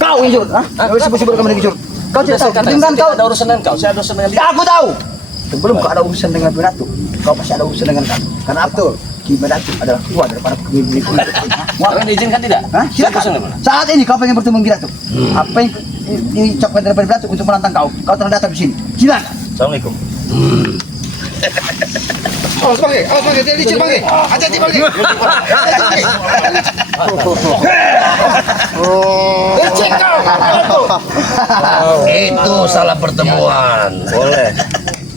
Kau injur, kau sibuk-sibuk kamu lagi injur. Kau tidak tahu, dengan kau ada urusan dengan kau, saya ada urusan dengan dia. Aku tahu. Sebelum kau ada urusan dengan Beratuk, kau pasti ada urusan dengan kami. Karena apa? Ki Beratuk adalah tua daripada pemimpin. Kau diizinkan tidak? Silakan. Saat ini kau pengen bertemu dengan Beratuk. Apa yang diucapkan daripada Beratuk untuk menantang kau? Kau telah datang di sini. Silakan. Assalamualaikum. Awas bangke, dia licin bangke. Hati-hati bangke. Licin kau. Itu salah pertemuan. Boleh.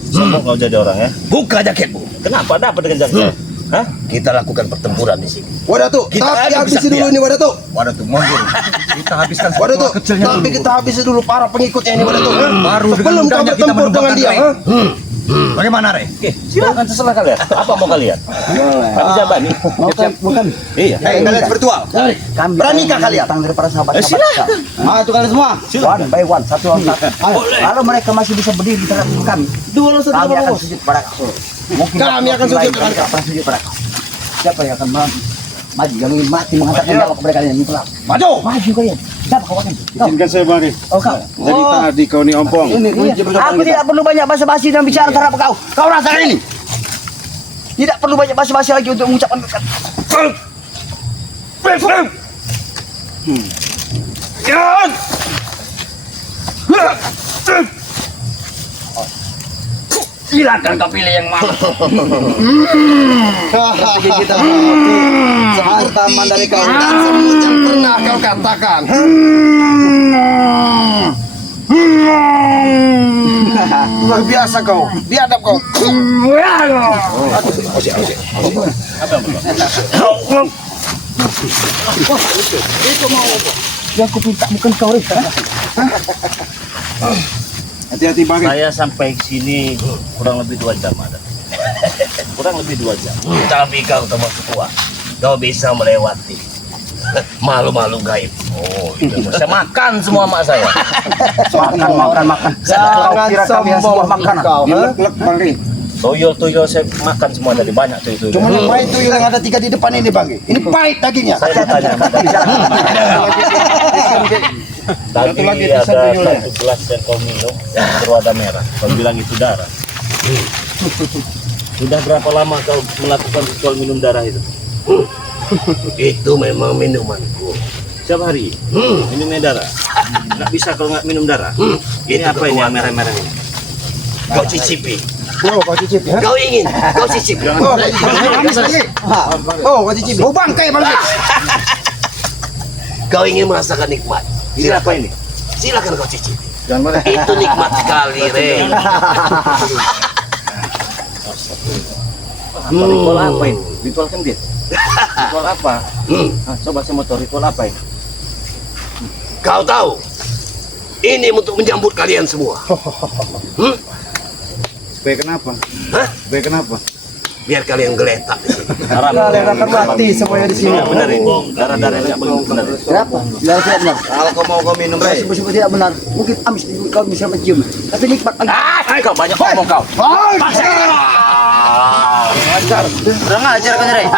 Sombong kau jadi orang ya. Buka jaketmu. Kenapa ada apa dengan jaket? Hah? Kita lakukan pertempuran di sini. Wadah tuh, tapi habisi dulu ini wadah tuh. Wadah tuh, mundur. Kita habiskan Wadah tuh, tapi kita habisi dulu para pengikutnya ini wadah tuh. Baru sebelum kau bertempur dengan dia. Bagaimana, Re? Oke, silakan terserah kalian. Apa mau kalian? Kami jabat nih. Bukan. Iya. Hei, kalian virtual. Kami Beranikah kalian? datang daripada sahabat. Silakan. Itu kalian semua. One by one, satu lawan satu. Kalau mereka masih bisa berdiri di terhadap kami, kami akan sujud pada kau. Mungkin Kami akan sujud pada kau. akan sujud pada kau. Siapa yang akan maju? Yang ingin mati menghantarkan nyawa kepada kalian ini pelak. Maju kalian. Siapa kau akan? Izinkan saya bagi. Oh kau. Jadi tadi kau ni ompong. Aku tidak perlu banyak basa-basi dan bicara terhadap kau. Kau rasakan ini. Tidak perlu banyak basa-basi lagi untuk mengucapkan kata. Silakan kau pilih yang mana. Kita sehartaman dari kau dan semut yang pernah kau katakan. Luar biasa kau, biadab kau. Yang aku minta bukan kau, Rika. Hati-hati bagi. Saya sampai sini kurang lebih 2 jam ada. Kurang lebih 2 jam. Tapi kau termasuk kuat. Kau bisa melewati. Malu-malu gaib. Oh, saya makan semua mak saya. Makan. Kau kira kami yang semua makanan. Lek bagi. Tuyul saya makan semua dari banyak tuyul. Cuma yang pahit tuyul yang ada 3 di depan ini bang. Ini pahit dagingnya. Saya bertanya tadi ada satu gelas yang kau minum yang berwarna merah. Kau bilang itu darah. Sudah berapa lama kau melakukan ritual minum darah itu? Itu memang minumanku. Setiap hari minumnya darah. Nggak bisa kalau nggak minum darah. Ini Itu apa ini yang kekuatan. merah-merah ini? Kau cicipi. Oh, kau cicip ya? Kau ingin. Kau cicipi. Oh, kau cicip. Oh, bangkai bang. Kau ingin merasakan nikmat. Siapa ini? Silakan kau cicipi. Jangan boleh. Itu nikmat sekali, Re. Ritual apa ini? Ritual kendit. Ritual apa? Coba saya mau tahu ritual apa ini? Kau tahu? Ini untuk menyambut kalian semua. Supaya kenapa? Hah? Supaya kenapa? Biar kalian geletak di sini. Kalian akan mati semuanya di sini. Benar ini. Darah-darah tidak benar. Kenapa? Biar tidak benar. Kalau kau mau kau minum, Ray. Sungguh-sungguh tidak benar. Mungkin amis kau bisa mencium. Tapi nikmat lagi. Kau banyak ngomong kau. Kurang ajar kan, Rey?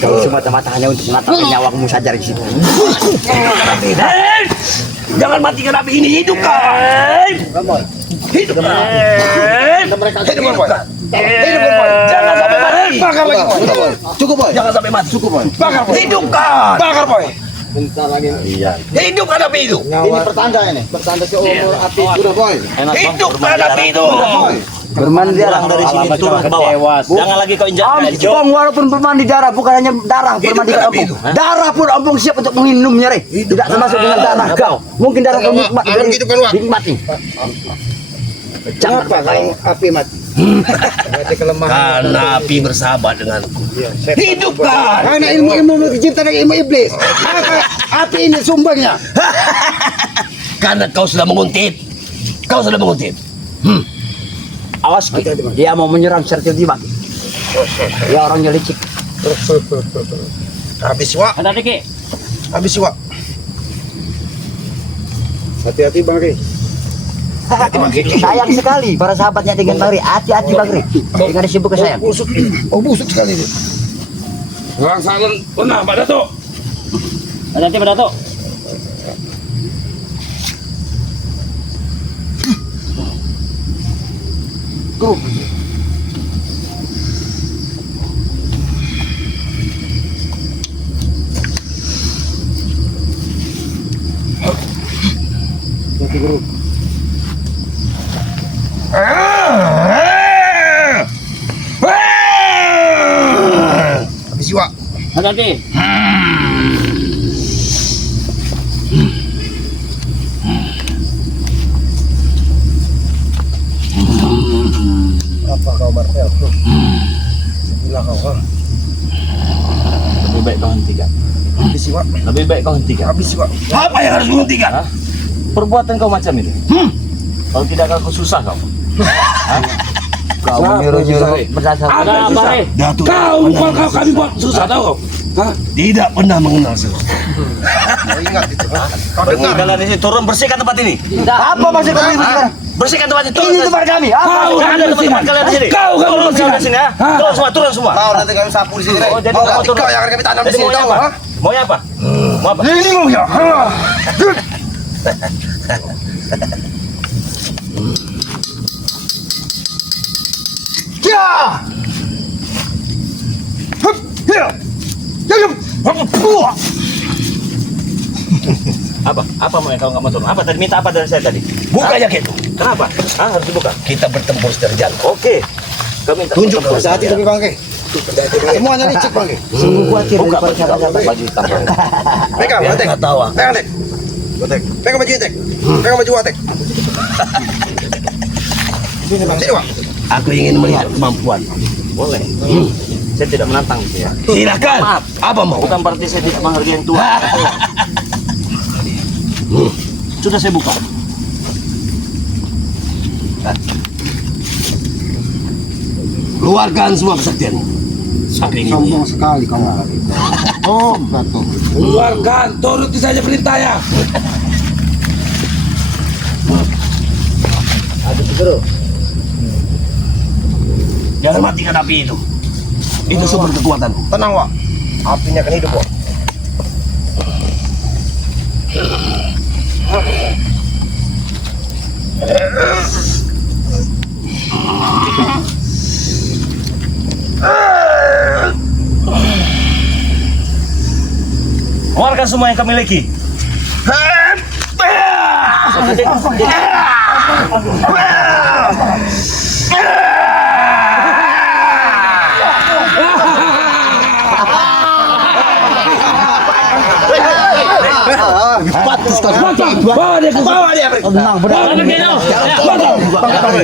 Kau semata-mata hanya untuk mengantarkan nyawamu saja di situ. Jangan matikan api ini, hidupkan. Hidupkan. Hidupkan. Jangan sampai mati. Bakar lagi, boy. Cukup, boy. Jangan sampai mati. Cukup, boy. Bakar, boy. Hidupkan. Bakar, boy. Hidupkan api itu. Ini pertanda ini. Pertanda seumur api sudah, boy. Hidupkan api itu. Bermandi darah Dari sini turun ke bawah. Jangan lagi kau injak. Ampung, walaupun bermandi darah, bukan hanya darah bermandi ke ampung. Darah pun ampung siap untuk meminumnya, Rey. Tidak termasuk dengan darah kau. Mungkin darah kau nikmat, dinikmati. Kenapa kalau api mati? Berarti kelemahan. Karena api bersahabat denganku. Hidupkan. Karena ilmu-ilmu dicipta dari ilmu iblis. Api ini sumbernya. Karena kau sudah menguntit. Kau sudah menguntit. Awas Ki, dia mau menyerang secara tiba. Dia orangnya licik. Habis Wak. Hati-hati Ki. Habis Wak. Hati-hati Bang Ri. Sayang sekali para sahabatnya dengan Bang Ri. Hati-hati Bang Ri. Jangan disibuk ke sayang. Oh busuk sekali itu. Orang salon pernah Pak Dato. Hati-hati Pak Dato. Habis Wak. Hati-hati. Apa kau Martel? Gila kau. Lebih baik kau hentikan. Habis Wak. Lebih baik kau hentikan. Habis Wak. Apa yang harus kuhentikan? Perbuatan kau macam ini. Kalau tidak akan kau susah kau. Kau menyuruh-nyuruh berdasarkan Ada apa nih? Datuk. Kau kami buat susah tahu. Tidak pernah mengenal seluruh. Kau ingat itu. Kau Pergi dengar. kalian di sini, turun bersihkan tempat ini. Apa maksud kami sekarang? Bersihkan tempat ini. Ini tempat kami. Apa? Jangan ada tempat kalian di sini. Kau kan Turun kalian di sini ya. Turun semua, turun semua. Tahu nanti kami sapu di sini. Oh, jadi Oh, kau nanti turun. kau yang akan kami tanam di Jadi sini maunya tahu. apa? Ha? Maunya apa? Mau apa? Ini mau ya. Ya. Hup, ya. Ya, ya. Puh. Apa? Apa mau yang kau nggak mau turun? Apa tadi? Minta apa dari saya tadi? Bukanya gitu. Kenapa? Harus dibuka. Kita bertempur secara jalan. Oke. Kami minta Tunjuk bertempur secara hati-hati jalan. tapi Bangke. Semuanya licik Bangke. Sungguh khawatir Buka dari para sahabat-sahabat. baju hitam. Pegang, Biar Tek. nggak tahu. Pegang, Tek. Tek. Pegang baju Tek. Pegang baju Tek. Sini Bang, sini Bang. Aku ingin melihat kemampuan. Boleh. Saya tidak menantang ya. Silakan. Maaf. Apa mau? Bukan berarti saya tidak menghargai yang tua. Sudah saya buka. Keluarkan semua kesaktianmu. Aku ingin Sombong sekali kau. Oh, Batu. Keluarkan, turuti saja perintahnya. Jangan matikan api itu. Itu sumber kekuatanku. Tenang, Wak. Apinya akan hidup, Wak. Keluarkan semua yang kami miliki. Patus kau. Bawa dia ke Bawa dia. Tenang, benar.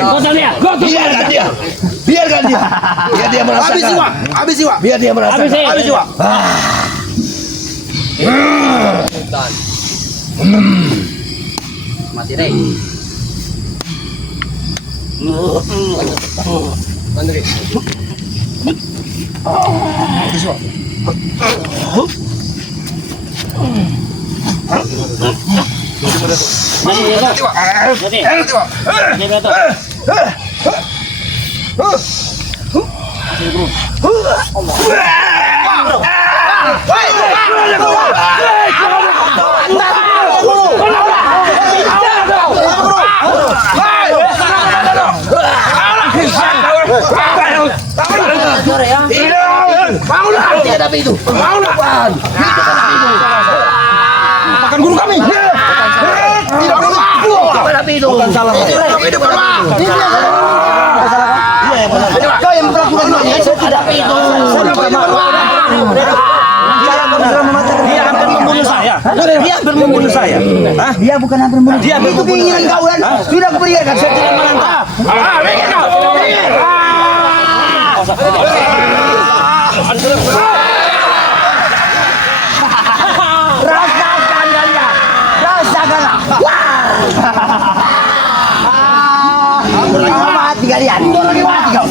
Gotong dia. Biarkan dia. Biarkan dia. Biar dia merasakan. Habis Wak. Habis Wak. Biar dia merasakan. Habis Wak. Mati deh. Hati Wak. Hati Wak. Ini Dato. Makan guru kami. Tidak perlu. Bukan salah. Hidup kan, Wak. Kau yang melakukan ini. Saya tidak itu. Saya bukan saya berusaha mematakan. Dia hampir membunuh saya. Dia hampir membunuh saya. Hah? Dia bukan hampir membunuh. Dia hampir Itu membunuh keinginan saya. kau kan? Sudah aku berikan. Saya tidak menantang. Rasakan kalian. Rasakanlah. Wah. Mati kalian. Mati kau.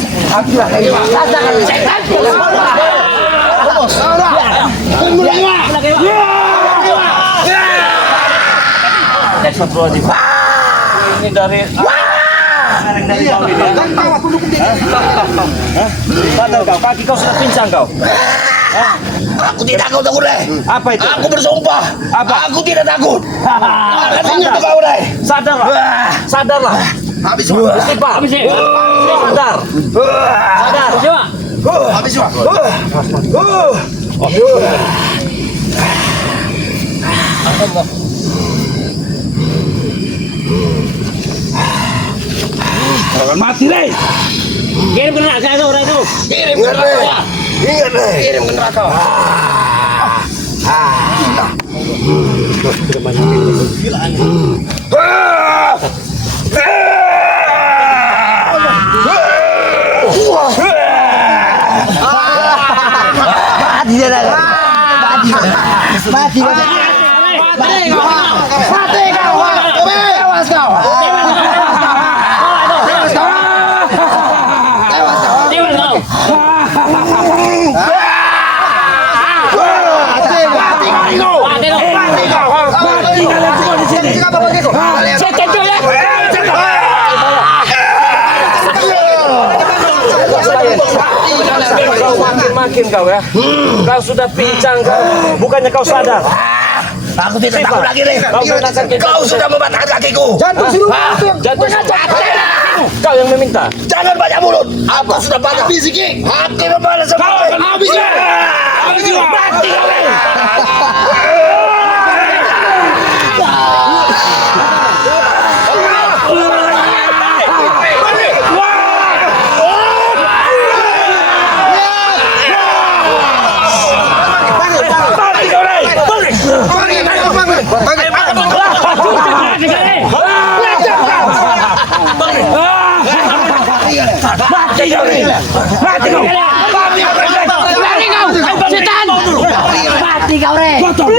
Rasakan setan. Ini dari kau ini. Sadar kau, kaki kau sudah pincang kau. Aku tidak takut, Dai. Apa itu? Aku bersumpah. Apa? Aku tidak takut. Katanya tuh kau, Dai. Sadarlah. Sadarlah. Habis. Istighfar. Sadar. Sadar. Habis. Jangan mati deh. Kirim ke neraka. Ingat, Dai. Kirim ke neraka. Mati dia dah. Mati. Tewas kau. Makin kau ya. Kau sudah pincang kau. Bukannya kau sadar. Aku tidak tahu lagi, Dai. Kau sudah mematahkan kakiku. Jantung silu. Jantung. Kau yang meminta. Jangan banyak mulut. Aku sudah banyak bisiki. Aku membalas semua. Habis. Mati kau. Mati kau re. Potong.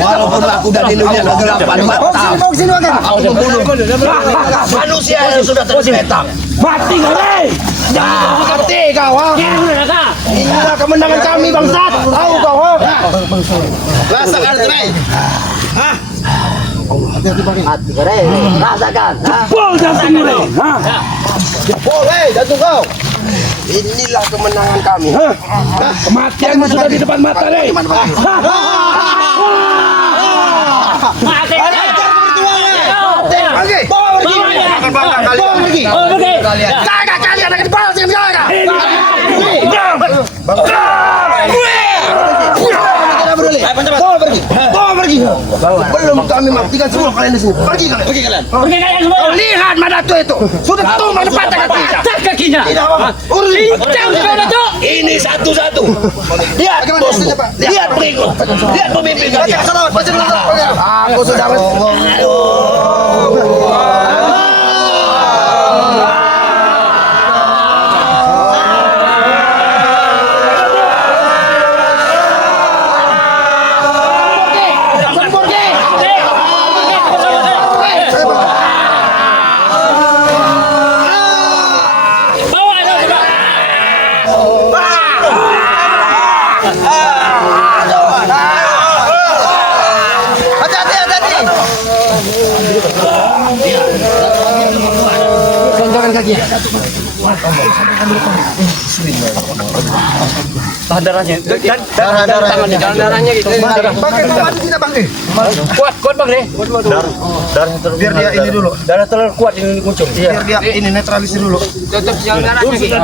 Walaupun aku dari dunia kegelapan mata, aku membunuh manusia yang sudah tergeletak. Mati kau deh. Mati kau, ha? Inilah kemenangan kami, bangsat. Tahu kau, ha? Rasakan, Dai. Mati kau re. Rasakan. Pol jantung deh. Boleh, jantung kau. Inilah kemenangan kami. Kematianmu sudah di depan mata deh. Pergi. Bawa pergi. Jaga kalian akan dibalas dengan jaga. Bawa pergi. Belum kami matikan semua kalian di sini. Pergi kalian. Kau lihat Madatu itu. Sudah tumbang di patah kakinya. Tidak apa-apa. Ini satu-satu. Lihat bosku. Lihat berikut. Lihat pemimpin kalian. Aku sudah. Darahnya darahnya gitu. Pakai mati tidak bang deh. Kuat bang deh. Darah terlalu Biar dia ini dulu. Darah terlalu kuat ini muncul. Biar dia ini netralisir dulu. Tutup yang darahnya gitu.